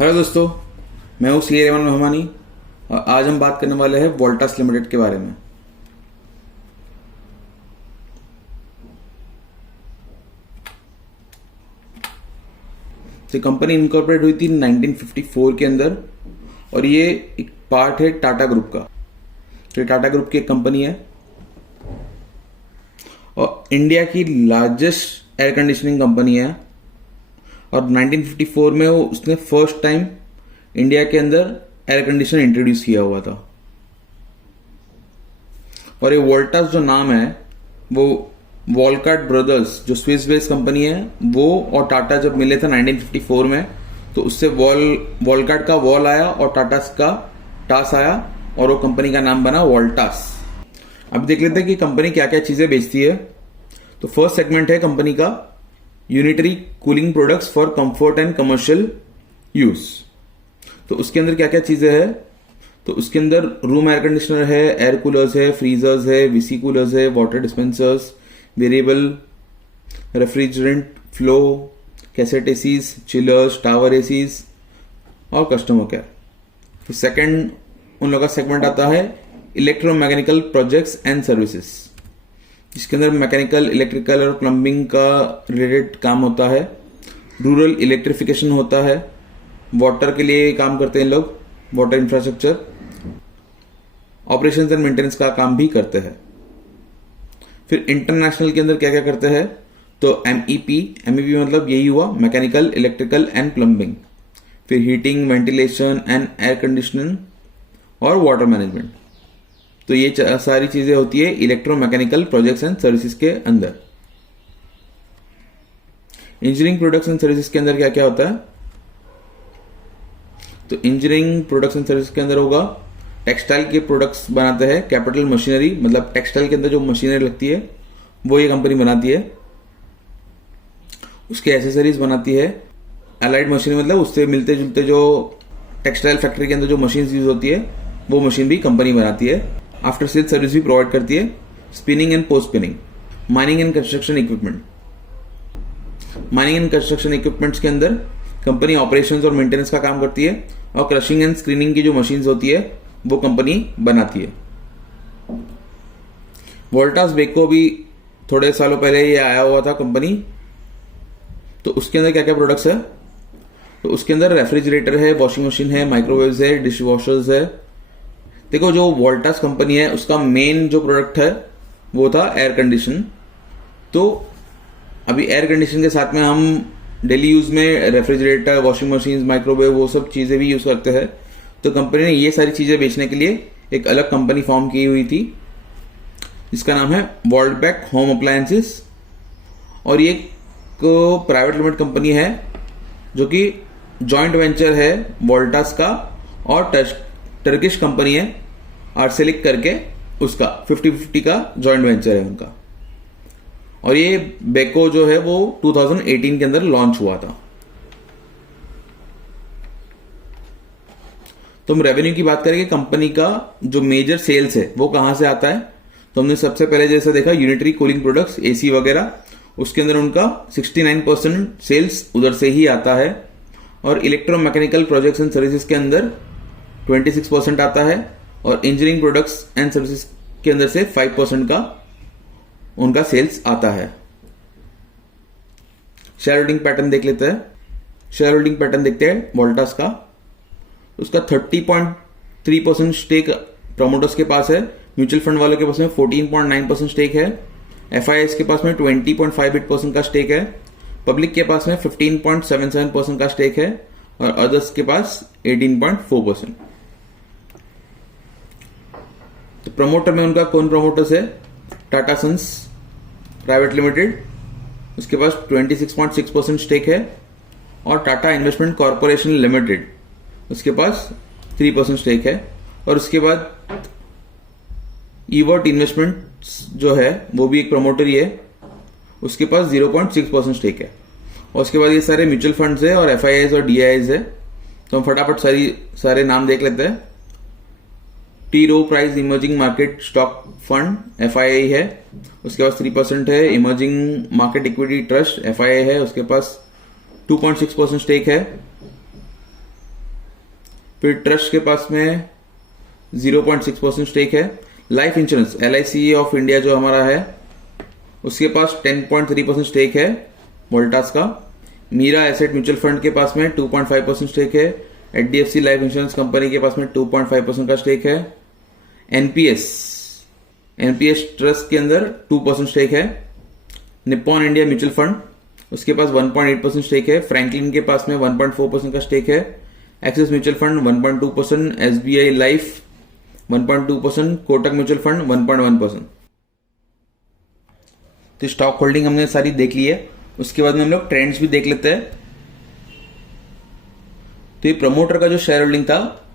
Hello दोस्तों, मैं हूँ सी रेमन मेहमानी और आज हम बात करने वाले हैं वोल्टास लिमिटेड के बारे में। तो कंपनी इनकॉर्पोरेट हुई थी 1954 के अंदर और ये एक पार्ट है टाटा ग्रुप का। तो टाटा ग्रुप की एक कंपनी है और इंडिया की लार्जेस्ट एयर कंडीशनिंग कंपनी है। और 1954 में उसने फर्स्ट टाइम इंडिया के अंदर एयर कंडीशनर इंट्रोड्यूस किया हुआ था। और ये वोल्टास जो नाम है वो वॉलकार्ट ब्रदर्स जो स्विस बेस्ड कंपनी है वो और टाटा जब मिले थे 1954 में, तो उससे वॉलकार्ट का वॉल आया और टाटास का टास आया और वो कंपनी का नाम बना वोल्टास। अब देख लेते हैं कि कंपनी क्या क्या चीजें बेचती है। तो फर्स्ट सेगमेंट है कंपनी का unitary cooling products for comfort and commercial use. तो उसके अंदर क्या क्या चीजें हैं? तो उसके अंदर रूम एयर कंडीशनर है, एयर कूलर्स है, फ्रीजर्स है, वीसी कूलर्स है, water dispensers, variable refrigerant flow, cassette ACs, chillers, tower ACs और कस्टमर केयर। तो सेकंड उन लोगों का सेगमेंट आता है इलेक्ट्रोमैकेनिकल प्रोजेक्ट्स एंड सर्विसेज, जिसके अंदर मैकेनिकल, इलेक्ट्रिकल और प्लम्बिंग का रिलेटेड काम होता है। रूरल इलेक्ट्रिफिकेशन होता है, वाटर के लिए काम करते हैं लोग, water infrastructure, operations and maintenance का काम भी करते हैं। फिर इंटरनेशनल के अंदर क्या क्या करते हैं? तो एमईपी मतलब यही हुआ मैकेनिकल, इलेक्ट्रिकल एंड प्लम्बिंग। फिर heating, ventilation and air conditioning और वाटर मैनेजमेंट। तो ये सारी चीजें होती है इलेक्ट्रोमैकेनिकल प्रोजेक्ट्स एंड सर्विसेज के अंदर। इंजीनियरिंग प्रोडक्ट्स एंड सर्विसेज के अंदर क्या क्या होता है? तो इंजीनियरिंग प्रोडक्ट्स एंड सर्विसेज के अंदर होगा टेक्सटाइल के प्रोडक्ट्स बनाते हैं, कैपिटल मशीनरी मतलब टेक्सटाइल के अंदर जो मशीनरी लगती है वो ये कंपनी बनाती है। उसके एसेसरीज बनाती है। अलाइड मशीन मतलब उससे मिलते जुलते जो टेक्सटाइल फैक्ट्री के अंदर जो मशीन यूज होती है वो मशीन भी कंपनी बनाती है। आफ्टर सेल सर्विस भी प्रोवाइड करती है। Spinning and post spinning, mining and construction equipment. Mining and construction equipments के अंदर कंपनी ऑपरेशंस और मेंटेनेंस का काम करती है और क्रशिंग एंड स्क्रीनिंग की जो मशीन्स होती है वो कंपनी बनाती है। वोल्टास बेको भी थोड़े सालों पहले ये आया हुआ था कंपनी। तो उसके अंदर क्या क्या प्रोडक्ट्स है? तो उसके अंदर रेफ्रिजरेटर है, वॉशिंग मशीन है, माइक्रोवेव्स है, डिश वॉशर्स है। देखो जो वोल्टास कंपनी है उसका मेन जो प्रोडक्ट है वो था एयर कंडीशन। तो अभी एयर कंडीशन के साथ में हम डेली यूज में रेफ्रिजरेटर, वॉशिंग मशीन, माइक्रोवेव वो सब चीजें भी यूज करते हैं। तो कंपनी ने ये सारी चीजें बेचने के लिए एक अलग कंपनी फॉर्म की हुई थी जिसका नाम है वोल्टबेक होम अप्लायंसेस। और ये एक प्राइवेट लिमिटेड कंपनी है जो कि जॉइंट वेंचर है वोल्टास का और टर्किश कंपनी है आर्सेलिक करके, उसका 50-50 का जॉइंट वेंचर है उनका। और ये बेको जो है वो 2018 के अंदर लॉन्च हुआ था। तो हम रेवेन्यू की बात करेंगे। कंपनी का जो मेजर सेल्स है वो कहां से आता है? तो हमने सबसे पहले जैसा देखा यूनिटरी कूलिंग प्रोडक्ट्स, एसी वगैरह, उसके अंदर उनका 69% सेल्स उधर से ही आता है। और इलेक्ट्रोमैकेनिकल प्रोजेक्ट्स एंड सर्विसेज के अंदर 26% आता है और इंजीनियरिंग प्रोडक्ट्स एंड सर्विसेज के अंदर से 5% का उनका सेल्स आता है। शेयर होल्डिंग पैटर्न देख लेते हैं। शेयर होल्डिंग पैटर्न देखते हैं वोल्टास का। उसका 30.3% स्टेक प्रमोटर्स के पास है। म्यूचुअल फंड वालों के पास में 14.9% स्टेक है। एफआईआईस के पास में 20.58% का स्टेक है। पब्लिक के पास में 15.77% का स्टेक है और अदर्स के पास 18.4%। तो प्रमोटर में उनका कौन प्रमोटर्स है? टाटा सन्स प्राइवेट लिमिटेड, उसके पास 26.6% स्टेक है। और टाटा इन्वेस्टमेंट कॉर्पोरेशन लिमिटेड, उसके पास 3% स्टेक है। और उसके बाद ईवर्ट इन्वेस्टमेंट जो है वो भी एक प्रमोटर ही है, उसके पास 0.6% स्टेक है। और उसके बाद ये सारे म्यूचुअल फंड्स है और एफआईआईज और डीआईआईज है। तो हम फटाफट सारे नाम देख लेते हैं। T Rowe Price emerging market stock fund FII है, उसके पास 3% है। Emerging market equity trust FII है, उसके पास 2.6% स्टेक है। फिर ट्रस्ट के पास में 0.6% स्टेक है। Life insurance LIC of India जो हमारा है उसके पास 10.3% स्टेक है वोल्टास का। मीरा एसेट म्यूचुअल फंड के पास में 2.5% स्टेक है। HDFC लाइफ इंश्योरेंस कंपनी के पास में 2.5% का स्टेक है। NPS ट्रस्ट के अंदर 2% स्टेक है। निप्पॉन इंडिया म्यूचुअल फंड उसके पास 1.8% स्टेक है। फ्रैंकलिन के पास में 1.4% का स्टेक है। Axis mutual fund 1.2%, SBI life 1.2%, Kotak mutual fund 1.1%। तो स्टॉक होल्डिंग हमने सारी देख ली है। उसके बाद में हम लोग ट्रेंड्स भी देख लेते हैं। तो ये प्रमोटर का जो शेयर होल्डिंग था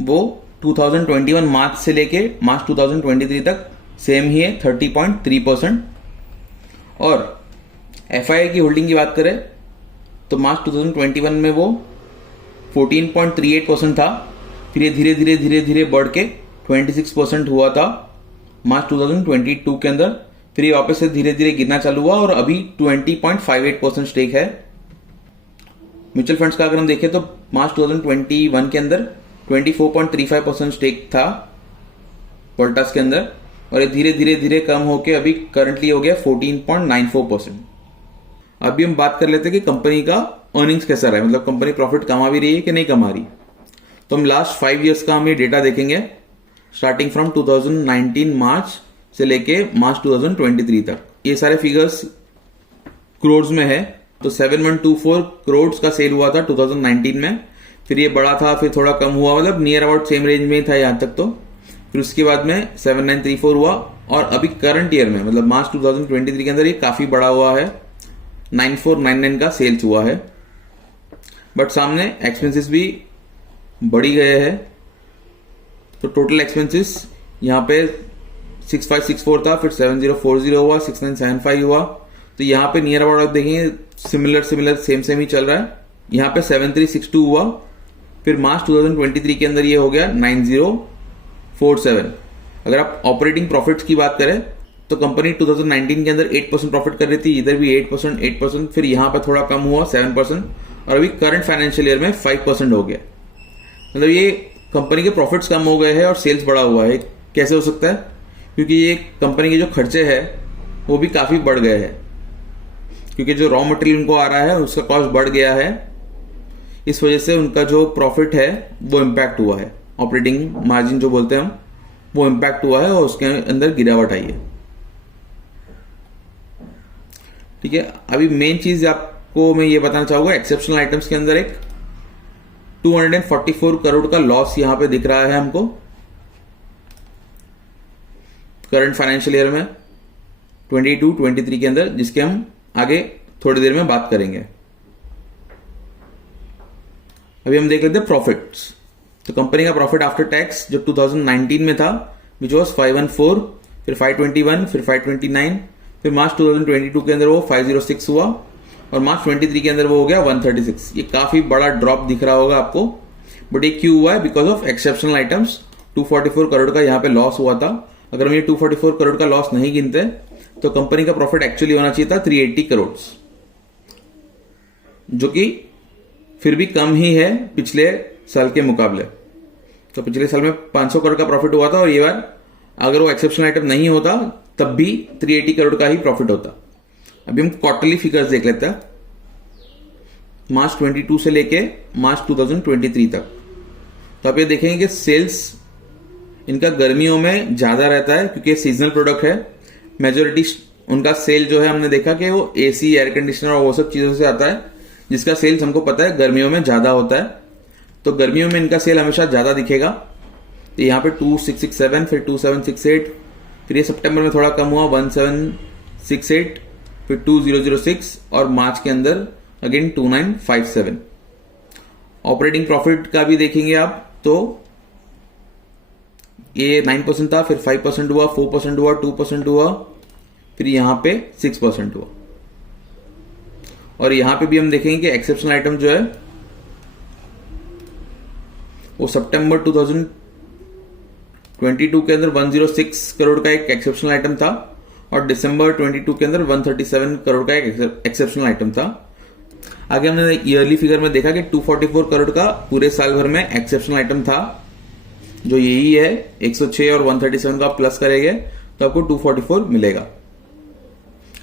वो 2021 मार्च से लेके मार्च 2023 तक सेम ही है 30.3%। और FII की होल्डिंग की बात करें तो मार्च 2021 में वो 14.38% था। फिर ये धीरे धीरे धीरे धीरे बढ़ के 26% हुआ था मार्च 2022 के अंदर। फिर ये वापस से धीरे धीरे गिरना चालू हुआ और अभी 20.58% स्टेक है। म्यूचुअल फंड्स का अगर हम देखें तो मार्च 2021 के अंदर 24.35% स्टेक था वोल्टास के अंदर और ये धीरे धीरे धीरे कम होके अभी करंटली हो गया 14.94%। अभी हम बात कर लेते हैं कि कंपनी का अर्निंग्स कैसा रहा है, मतलब कंपनी प्रॉफिट कमा भी रही है कि नहीं कमा रही। तो हम लास्ट 5 ईयर्स का हम ये डेटा देखेंगे स्टार्टिंग फ्रॉम 2019 मार्च से लेके मार्च 2023 तक। ये सारे फिगर्स करोड़ में है। तो 7124 करोड़ का सेल हुआ था 2019 में। फिर ये बढ़ा था, फिर थोड़ा कम हुआ, मतलब नियर अबाउट सेम रेंज में ही था यहां तक। तो फिर उसके बाद में 7934 हुआ और अभी करंट ईयर में मतलब मार्च 2023 के अंदर ये काफी बड़ा हुआ है, 9499 का सेल्स हुआ है। बट सामने एक्सपेंसेस भी बढ़ी गए हैं। तो टोटल एक्सपेंसेस यहाँ पे 6564 था, फिर 7040 हुआ, 6975 हुआ। तो यहाँ पे नियर अबाउट आप देखेंगे सिमिलर सेम ही चल रहा है। यहाँ पे 7362 हुआ, फिर मार्च 2023 के अंदर ये हो गया 9047। अगर आप ऑपरेटिंग प्रॉफिट्स की बात करें तो कंपनी 2019 के अंदर 8% प्रॉफिट कर रही थी, इधर भी 8%, फिर यहाँ पे थोड़ा कम हुआ 7% और अभी करंट फाइनेंशियल ईयर में 5% हो गया। मतलब ये कंपनी के प्रॉफिट्स कम हो गए हैं और सेल्स बढ़ा हुआ है। कैसे हो सकता है? क्योंकि ये कंपनी के जो खर्चे हैं वो भी काफी बढ़ गए हैं, क्योंकि जो रॉ मटेरियल उनको आ रहा है उसका कॉस्ट बढ़ गया है। इस वजह से उनका जो प्रॉफिट है वो इम्पैक्ट हुआ है, ऑपरेटिंग मार्जिन जो बोलते हैं हम, वो इम्पैक्ट हुआ है और उसके अंदर गिरावट आई है। ठीक है, अभी मेन चीज आपको मैं ये बताना चाहूंगा, एक्सेप्शनल आइटम्स के अंदर एक 244 करोड़ का लॉस यहां पे दिख रहा है हमको करंट फाइनेंशियल ईयर में 22-23 के अंदर, जिसके हम आगे थोड़ी देर में बात करेंगे। अभी हम देख लेते हैं प्रॉफिट्स। तो कंपनी का प्रॉफिट आफ्टर टैक्स जो 2019 में था विच वॉज 514, फिर 521, फिर 529, फिर मार्च 2022 के अंदर वो 506 हुआ और मार्च 23 के अंदर वो हो गया 136। ये काफी बड़ा ड्रॉप दिख रहा होगा आपको, बट ये क्यों हुआ है? Because of exceptional items. 244 crore का यहाँ पे लॉस हुआ था। अगर हम ये 244 करोड़ का लॉस नहीं गिनते तो कंपनी का प्रॉफिट एक्चुअली होना चाहिए था 380 करोड़, जो कि फिर भी कम ही है पिछले साल के मुकाबले। तो पिछले साल में 500 करोड़ का प्रॉफिट हुआ था और ये बार अगर वो एक्सेप्शनल आइटम नहीं होता तब भी 380 करोड़ का ही प्रॉफिट होता। अभी हम क्वार्टरली फिगर्स देख लेते हैं मार्च 22 से लेके मार्च 2023 तक। तो आप ये देखेंगे कि सेल्स इनका गर्मियों में ज्यादा रहता है क्योंकि सीजनल प्रोडक्ट है। मेजोरिटी उनका सेल जो है हमने देखा कि वो एसी, एयर कंडीशनर और वो सब चीजों से आता है, जिसका सेल्स हमको पता है गर्मियों में ज्यादा होता है। तो गर्मियों में इनका सेल हमेशा ज्यादा दिखेगा। तो यहाँ पे 2667, फिर 2768, फिर ये सितंबर में थोड़ा कम हुआ 1768, फिर 2006 और मार्च के अंदर अगेन 2957। ऑपरेटिंग प्रॉफिट का भी देखेंगे आप तो ये 9% था, फिर 5% हुआ, 4% हुआ, 2% हुआ, फिर यहां पे 6% हुआ। और यहां पे भी हम देखेंगे कि एक्सेप्शनल आइटम जो है वो सितंबर 2022 के अंदर 106 करोड़ का एक एक्सेप्शनल आइटम था और दिसंबर 22 के अंदर 137 करोड़ का एक एक्सेप्शनल आइटम था। आगे हमने ईयरली फिगर में देखा कि 244 करोड़ का पूरे साल भर में एक्सेप्शनल आइटम था, जो यही है 106 और 137 का प्लस करेंगे तो आपको 244 मिलेगा।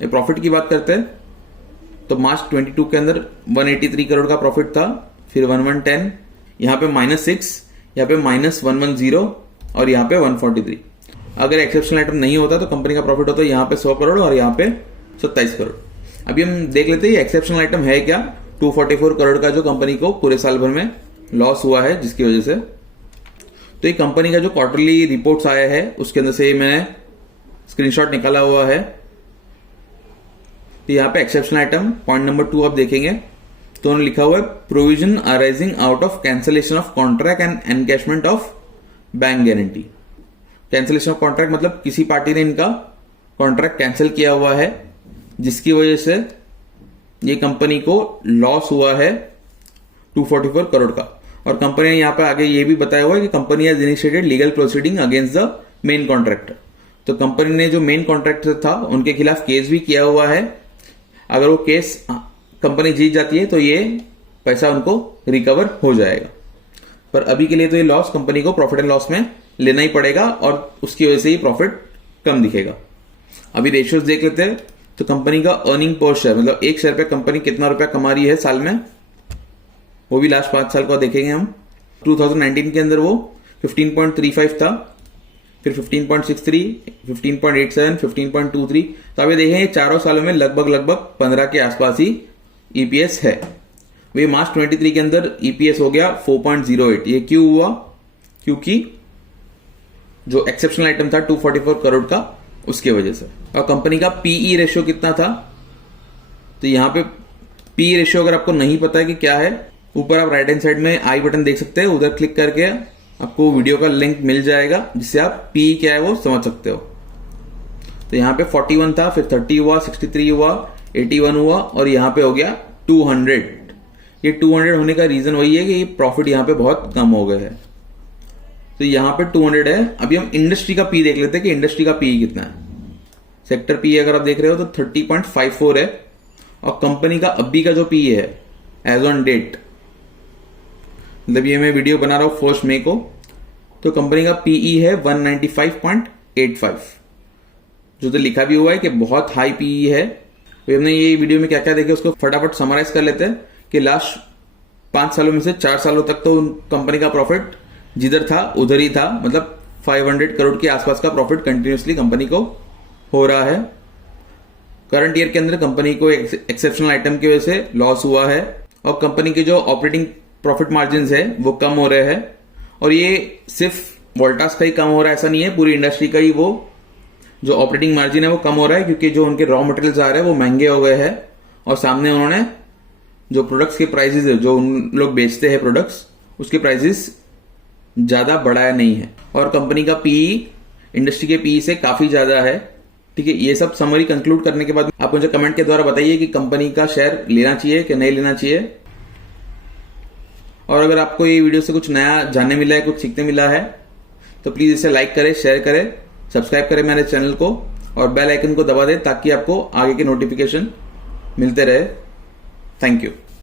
प्रॉफिट की बात करते हैं तो मार्च 22 के अंदर 183 करोड़ का प्रॉफिट था, फिर 1110, यहाँ पे -6, यहाँ पे -110 और यहाँ पे 143। अगर एक्सेप्शनल आइटम नहीं होता तो कंपनी का प्रॉफिट होता है यहाँ पे 100 करोड़ और यहाँ पे 27 करोड़। अभी हम देख लेते हैं एक्सेप्शनल आइटम है क्या। 244 करोड़ का जो कंपनी को पूरे साल भर में लॉस हुआ है जिसकी वजह से, तो ये कंपनी का जो क्वार्टरली रिपोर्ट्स आया है उसके अंदर से मैंने स्क्रीनशॉट निकाला हुआ है। तो यहाँ पे एक्सेप्शनल आइटम पॉइंट नंबर 2 आप देखेंगे तो उन्होंने लिखा हुआ है provision arising out of cancellation of contract and encashment of bank guarantee. Cancellation of contract मतलब किसी पार्टी ने इनका कॉन्ट्रैक्ट कैंसिल किया हुआ है जिसकी वजह से ये कंपनी को लॉस हुआ है 244 करोड़ का। और कंपनी ने यहाँ पे आगे ये भी बताया हुआ है कि company has initiated legal proceeding against the main contractor. तो कंपनी ने जो मेन कॉन्ट्रैक्टर था उनके खिलाफ केस भी किया हुआ है। अगर वो केस कंपनी जीत जाती है तो ये पैसा उनको रिकवर हो जाएगा, पर अभी के लिए तो ये लॉस कंपनी को प्रॉफिट एंड लॉस में लेना ही पड़ेगा और उसकी वजह से ही प्रॉफिट कम दिखेगा। अभी रेशियोज देख लेते हैं तो कंपनी का अर्निंग पर शेयर मतलब एक शेयर पे कंपनी कितना रुपया कमा रही है साल में, वो भी लास्ट 5 साल का देखेंगे हम। 2019 के अंदर वो 15.35 था, फिर 15.63, 15.87, 15.23। तो अभी देखें ये चारों सालों में लगभग 15 के आसपास ही ईपीएस है। वे मार्च 23 के अंदर ईपीएस हो गया 4.08। ये क्यों हुआ? क्योंकि जो एक्सेप्शनल आइटम था 244 करोड़ का उसके वजह से। और कंपनी का पीई रेशियो कितना था, तो यहां पे पीई रेशियो अगर आपको नहीं पता है कि क्या है, ऊपर आप राइट हैंड साइड में आई बटन देख सकते हैं, उधर क्लिक करके आपको वीडियो का लिंक मिल जाएगा जिससे आप पीई क्या है वो समझ सकते हो। तो यहाँ पे 41 था, फिर 30 हुआ, 63 हुआ, 81 हुआ और यहाँ पे हो गया 200। ये 200 होने का रीजन वही है कि प्रॉफिट यहाँ पे बहुत कम हो गए हैं, तो यहाँ पे 200 है। अभी हम इंडस्ट्री का पी देख लेते हैं कि इंडस्ट्री का पी कितना है। सेक्टर पी अगर आप देख रहे हो तो 30.54 है और कंपनी का अभी का जो पी है एज ऑन डेट, मतलब ये मैं वीडियो बना रहा हूं 1 मई को, तो कंपनी का पीई है 195.85, जो तो लिखा भी हुआ है कि बहुत हाई पीई है। तो हमने ये वीडियो में क्या क्या देखे उसको फटाफट समराइज कर लेते हैं कि लास्ट 5 सालों में से 4 सालों तक तो कंपनी का प्रॉफिट जिधर था उधर ही था, मतलब 500 करोड़ के आसपास का प्रॉफिट कंटिन्यूसली कंपनी को हो रहा है। करंट ईयर के अंदर कंपनी को एक्सेप्शनल आइटम की वजह से लॉस हुआ है और कंपनी के जो ऑपरेटिंग प्रॉफिट मार्जिन है वो कम हो रहे हैं। और ये सिर्फ वोल्टास का ही कम हो रहा है ऐसा नहीं है, पूरी इंडस्ट्री का ही वो जो ऑपरेटिंग मार्जिन है वो कम हो रहा है, क्योंकि जो उनके रॉ मटेरियल्स आ रहे हैं वो महंगे हो गए हैं और सामने उन्होंने जो प्रोडक्ट्स के प्राइसेस है जो उन लोग बेचते हैं प्रोडक्ट्स उसके प्राइसेस ज्यादा बढ़ाया नहीं है और कंपनी का पीई इंडस्ट्री के पीई से काफी ज्यादा है। ठीक है, ये सब समरी कंक्लूड करने के बाद आप मुझे कमेंट के द्वारा बताइए कि कंपनी का शेयर लेना चाहिए कि नहीं लेना चाहिए। और अगर आपको ये वीडियो से कुछ नया जानने मिला है, कुछ सीखने मिला है, तो प्लीज इसे लाइक करें, शेयर करें, सब्सक्राइब करें मेरे चैनल को और बेल आइकन को दबा दें ताकि आपको आगे के नोटिफिकेशन मिलते रहे। Thank you.